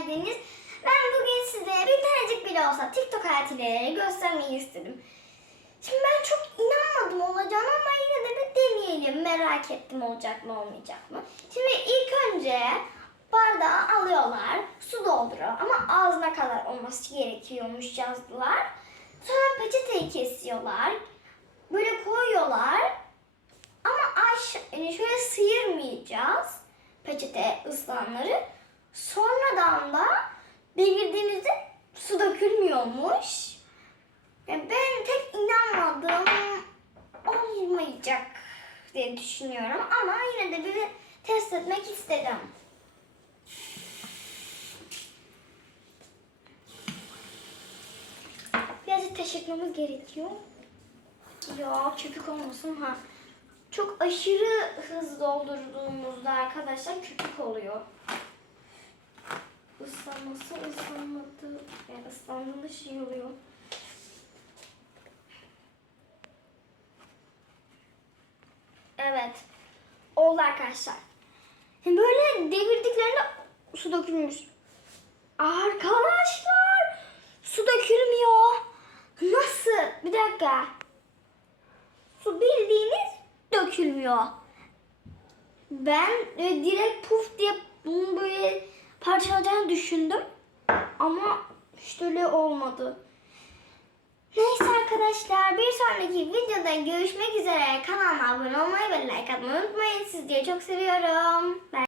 geldiniz. Ben bugün size bir tanecik bile olsa TikTok hayatileri göstermeyi istedim. Şimdi ben çok inanmadım olacağını ama yine de bir deneyelim. Merak ettim olacak mı olmayacak mı. Şimdi ilk önce bardağı alıyorlar, su dolduruyor ama ağzına kadar olması gerekiyormuş yazdılar. Sonra peçeteyi kesiyorlar, böyle koyuyorlar. Ama aşağı, yani şöyle sıyırmayacağız peçete ıslanları. Sonradan da devirdiğinizde su dökülmüyormuş. Ben pek inanmadım. Olmayacak diye düşünüyorum ama yine de bir test etmek istedim. Birazcık taşıtmamız gerekiyor. Ya köpük olmasın ha. Çok aşırı hızlı doldurduğumuzda arkadaşlar köpük oluyor. Islanması ıslanmadı. Yani ıslandığında şey oluyor. Evet. Oldu arkadaşlar. Böyle devirdiklerinde su dökülmüş. Arkadaşlar su dökülmüyor. Nasıl? Bir dakika. Su bildiğiniz dökülmüyor. Ben direkt puf diye bunu böyle parçalayacağını düşündüm. Ama hiç olmadı. Neyse arkadaşlar bir sonraki videoda görüşmek üzere. Kanalıma abone olmayı ve like atmayı unutmayın. Sizleri çok seviyorum. Bye.